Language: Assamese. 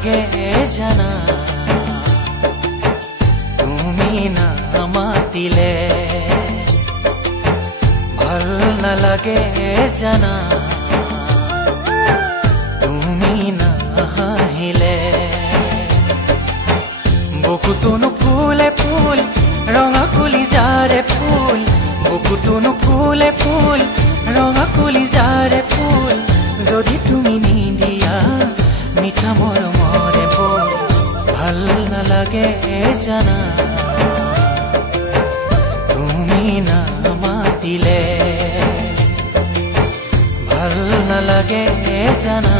নালাগে জানা তুমি নামাতিলে ভাল নালাগে জানা তুমি নাহাহিলে বুকুটোনো ফুলে ফুল ৰঙা কলিজাৰে ফুল বুকুটোনো ফুলে ফুল ৰঙা কলিজাৰে ফুল যদি তুমি নিদিয়া মিঠা মৰমৰে বল ভাল নালাগে জানা তুমি নামাতিলে ভাল নালাগে জানা